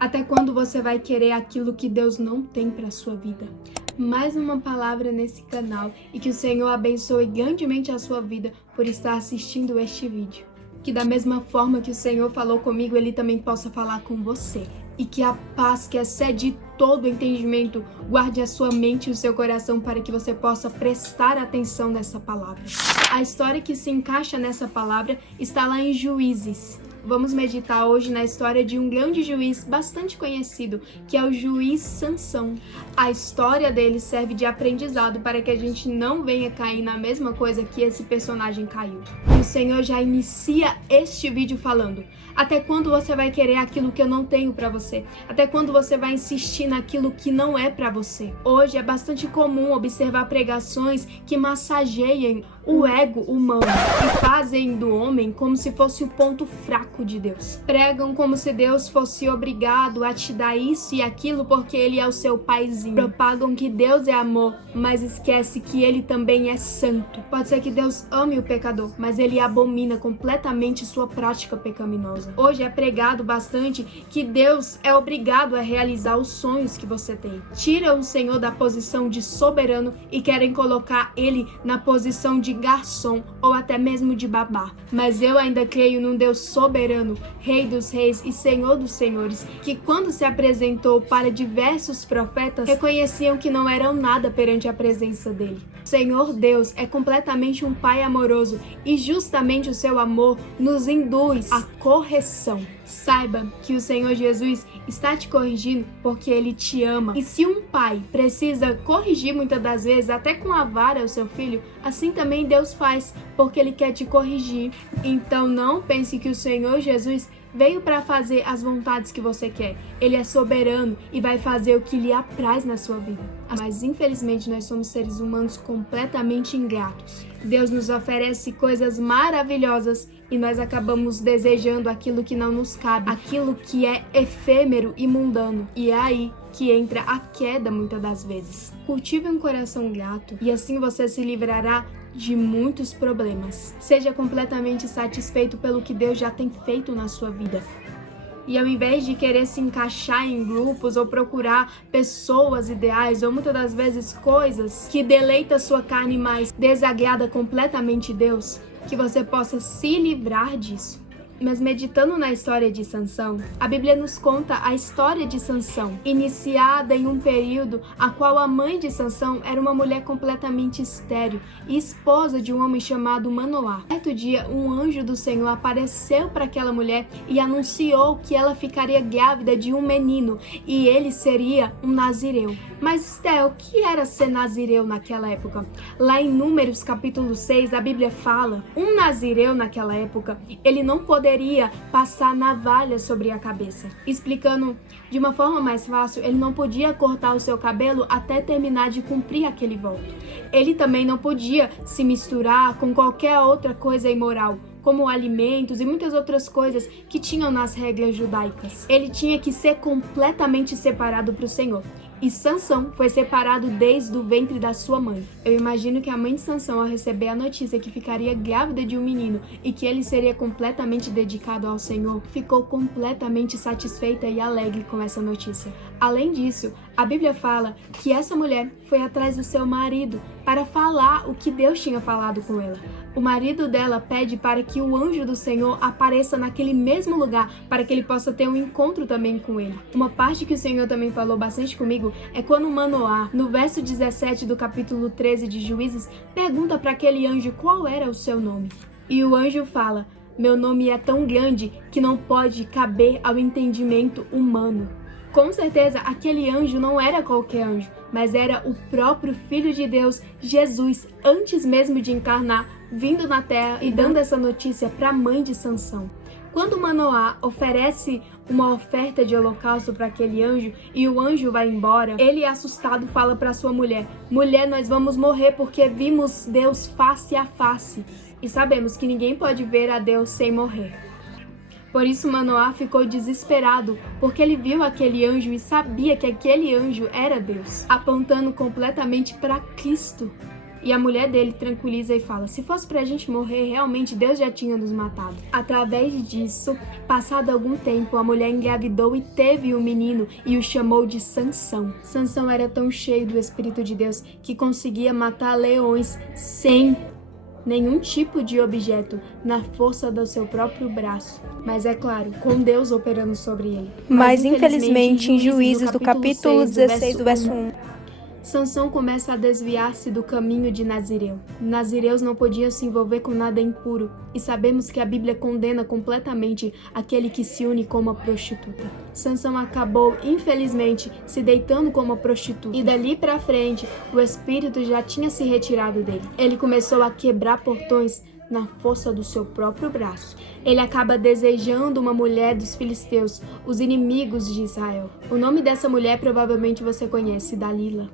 Até quando você vai querer aquilo que Deus não tem para sua vida? Mais uma palavra nesse canal e que o Senhor abençoe grandemente a sua vida por estar assistindo este vídeo. Que da mesma forma que o Senhor falou comigo, Ele também possa falar com você. E que a paz que excede todo entendimento guarde a sua mente e o seu coração para que você possa prestar atenção nessa palavra. A história que se encaixa nessa palavra está lá em Juízes. Vamos meditar hoje na história de um grande juiz bastante conhecido, que é o juiz Sansão. A história dele serve de aprendizado para que a gente não venha cair na mesma coisa que esse personagem caiu. E o Senhor já inicia este vídeo falando: até quando você vai querer aquilo que eu não tenho para você? Até quando você vai insistir naquilo que não é para você? Hoje é bastante comum observar pregações que massageiem o ego humano e fazem do homem como se fosse o ponto fraco de Deus. Pregam como se Deus fosse obrigado a te dar isso e aquilo porque Ele é o seu paizinho. Propagam que Deus é amor, mas esquece que Ele também é santo. Pode ser que Deus ame o pecador, mas Ele abomina completamente sua prática pecaminosa. Hoje é pregado bastante que Deus é obrigado a realizar os sonhos que você tem. Tiram o Senhor da posição de soberano e querem colocar Ele na posição de garçom ou até mesmo de babá. Mas eu ainda creio num Deus soberano, Rei dos reis e Senhor dos senhores, que quando se apresentou para diversos profetas, reconheciam que não eram nada perante a presença dele. O Senhor Deus é completamente um Pai amoroso e justamente o seu amor nos induz à correção. Saiba que o Senhor Jesus está te corrigindo porque Ele te ama. E se um pai precisa corrigir muitas das vezes, até com a vara, o seu filho, assim também Deus faz, porque Ele quer te corrigir. Então não pense que o Senhor Jesus veio para fazer as vontades que você quer. Ele é soberano e vai fazer o que lhe apraz na sua vida. Mas infelizmente nós somos seres humanos completamente ingratos. Deus nos oferece coisas maravilhosas e nós acabamos desejando aquilo que não nos cabe, aquilo que é efêmero e mundano. E é aí que entra a queda muitas das vezes. Cultive um coração grato e assim você se livrará de muitos problemas. Seja completamente satisfeito pelo que Deus já tem feito na sua vida. E ao invés de querer se encaixar em grupos ou procurar pessoas ideais ou muitas das vezes coisas que deleitam sua carne, mas desagrada completamente Deus, que você possa se livrar disso. Mas meditando na história de Sansão, a Bíblia nos conta a história de Sansão, iniciada em um período a qual a mãe de Sansão era uma mulher completamente estéril e esposa de um homem chamado Manoá. Certo dia, um anjo do Senhor apareceu para aquela mulher e anunciou que ela ficaria grávida de um menino e ele seria um nazireu. Mas Esté, o que era ser nazireu naquela época? Lá em Números capítulo 6, a Bíblia fala, um nazireu naquela época, ele não poderia passar navalha sobre a cabeça. Explicando de uma forma mais fácil, ele não podia cortar o seu cabelo até terminar de cumprir aquele voto. Ele também não podia se misturar com qualquer outra coisa imoral, como alimentos e muitas outras coisas que tinham nas regras judaicas. Ele tinha que ser completamente separado para o Senhor. E Sansão foi separado desde o ventre da sua mãe. Eu imagino que a mãe de Sansão, ao receber a notícia que ficaria grávida de um menino e que ele seria completamente dedicado ao Senhor, ficou completamente satisfeita e alegre com essa notícia. Além disso, a Bíblia fala que essa mulher foi atrás do seu marido para falar o que Deus tinha falado com ela. O marido dela pede para que o anjo do Senhor apareça naquele mesmo lugar para que ele possa ter um encontro também com ele. Uma parte que o Senhor também falou bastante comigo é quando Manoá, no verso 17 do capítulo 13 de Juízes, pergunta para aquele anjo qual era o seu nome. E o anjo fala: meu nome é tão grande que não pode caber ao entendimento humano. Com certeza, aquele anjo não era qualquer anjo, mas era o próprio Filho de Deus, Jesus, antes mesmo de encarnar, vindo na terra e dando essa notícia para a mãe de Sansão. Quando Manoá oferece uma oferta de holocausto para aquele anjo e o anjo vai embora, ele, assustado, fala para sua mulher: mulher, nós vamos morrer porque vimos Deus face a face. E sabemos que ninguém pode ver a Deus sem morrer. Por isso Manoá ficou desesperado, porque ele viu aquele anjo e sabia que aquele anjo era Deus, apontando completamente para Cristo. E a mulher dele tranquiliza e fala: se fosse pra gente morrer, realmente Deus já tinha nos matado. Através disso, passado algum tempo, a mulher engravidou e teve um menino e o chamou de Sansão. Sansão era tão cheio do Espírito de Deus que conseguia matar leões sem nenhum tipo de objeto, na força do seu próprio braço. Mas é claro, com Deus operando sobre ele. Mas infelizmente, em Juízes, do capítulo 16, do verso 1... Sansão começa a desviar-se do caminho de Nazireu. Nazireus não podiam se envolver com nada impuro, e sabemos que a Bíblia condena completamente aquele que se une com uma prostituta. Sansão acabou, infelizmente, se deitando com uma prostituta, e dali pra frente, o espírito já tinha se retirado dele. Ele começou a quebrar portões na força do seu próprio braço. Ele acaba desejando uma mulher dos filisteus, os inimigos de Israel. O nome dessa mulher provavelmente você conhece, Dalila.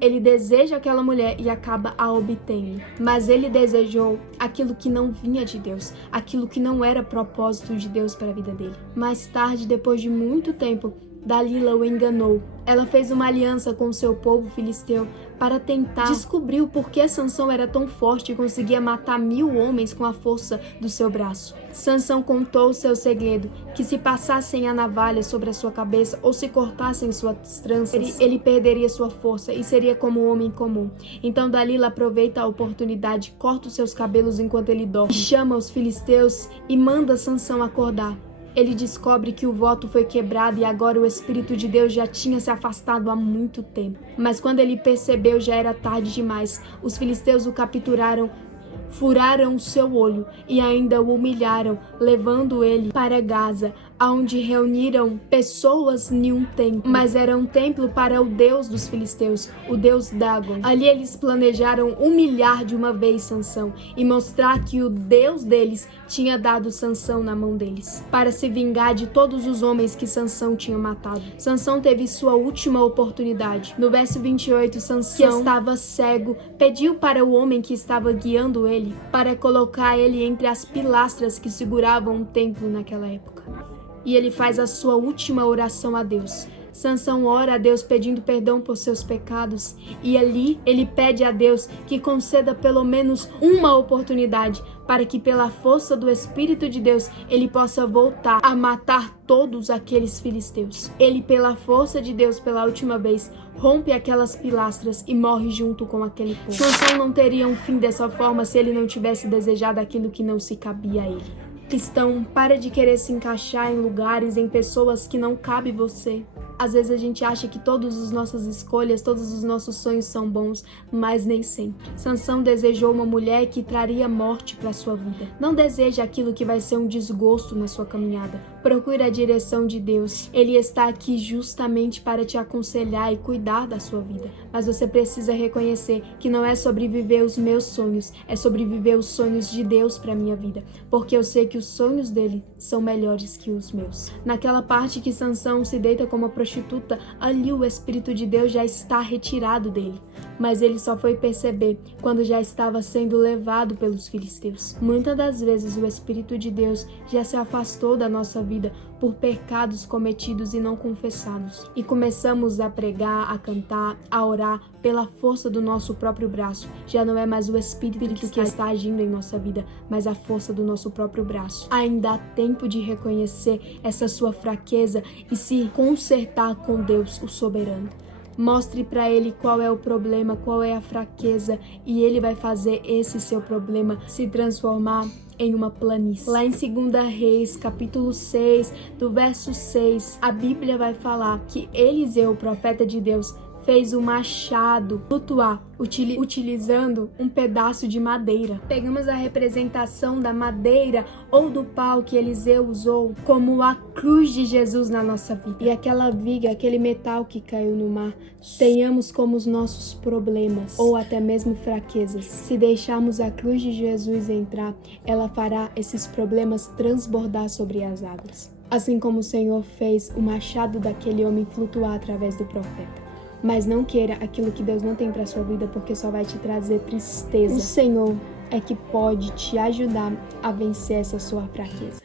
Ele deseja aquela mulher e acaba a obtendo. Mas ele desejou aquilo que não vinha de Deus, aquilo que não era propósito de Deus para a vida dele. Mais tarde, depois de muito tempo, Dalila o enganou. Ela fez uma aliança com seu povo filisteu para tentar descobrir o porquê Sansão era tão forte e conseguia matar 1000 homens com a força do seu braço. Sansão contou o seu segredo, que se passassem a navalha sobre a sua cabeça ou se cortassem suas tranças, ele perderia sua força e seria como um homem comum. Então Dalila aproveita a oportunidade, corta os seus cabelos enquanto ele dorme, chama os filisteus e manda Sansão acordar. Ele descobre que o voto foi quebrado e agora o Espírito de Deus já tinha se afastado há muito tempo. Mas quando ele percebeu, já era tarde demais. Os filisteus o capturaram, furaram o seu olho e ainda o humilharam, levando ele para Gaza, onde reuniram pessoas em um templo. Mas era um templo para o Deus dos filisteus, o Deus Dagon. Ali eles planejaram humilhar de uma vez Sansão e mostrar que o Deus deles tinha dado Sansão na mão deles, para se vingar de todos os homens que Sansão tinha matado. Sansão teve sua última oportunidade. No verso 28, Sansão, que estava cego, pediu para o homem que estava guiando ele para colocar ele entre as pilastras que seguravam o templo naquela época. E ele faz a sua última oração a Deus. Sansão ora a Deus pedindo perdão por seus pecados, e ali ele pede a Deus que conceda pelo menos uma oportunidade para que pela força do Espírito de Deus ele possa voltar a matar todos aqueles filisteus. Ele, pela força de Deus, pela última vez, rompe aquelas pilastras e morre junto com aquele povo. Sansão não teria um fim dessa forma se ele não tivesse desejado aquilo que não se cabia a ele. Cristão, para de querer se encaixar em lugares, em pessoas que não cabe você. Às vezes a gente acha que todas as nossas escolhas, todos os nossos sonhos são bons, mas nem sempre. Sansão desejou uma mulher que traria morte para sua vida. Não deseje aquilo que vai ser um desgosto na sua caminhada. Procure a direção de Deus. Ele está aqui justamente para te aconselhar e cuidar da sua vida. Mas você precisa reconhecer que não é sobre viver os meus sonhos, é sobre viver os sonhos de Deus para minha vida, porque eu sei que os sonhos dele são melhores que os meus. Naquela parte que Sansão se deita como uma prostituta, ali o Espírito de Deus já está retirado dele, mas ele só foi perceber quando já estava sendo levado pelos filisteus. Muitas das vezes o Espírito de Deus já se afastou da nossa vida por pecados cometidos e não confessados, e começamos a pregar, a cantar, a orar pela força do nosso próprio braço. Já não é mais o Espírito que está agindo em nossa vida, mas a força do nosso próprio braço. Ainda há tempo de reconhecer essa sua fraqueza e se consertar com Deus, o soberano. Mostre para ele qual é o problema, qual é a fraqueza, e ele vai fazer esse seu problema se transformar em uma planície. Lá em 2 Reis, capítulo 6, do verso 6, a Bíblia vai falar que Eliseu, o profeta de Deus, fez um machado flutuar, utilizando um pedaço de madeira. Pegamos a representação da madeira ou do pau que Eliseu usou como a cruz de Jesus na nossa vida. E aquela viga, aquele metal que caiu no mar, tenhamos como os nossos problemas ou até mesmo fraquezas. Se deixarmos a cruz de Jesus entrar, ela fará esses problemas transbordar sobre as águas. Assim como o Senhor fez o machado daquele homem flutuar através do profeta. Mas não queira aquilo que Deus não tem para sua vida, porque só vai te trazer tristeza. O Senhor é que pode te ajudar a vencer essa sua fraqueza.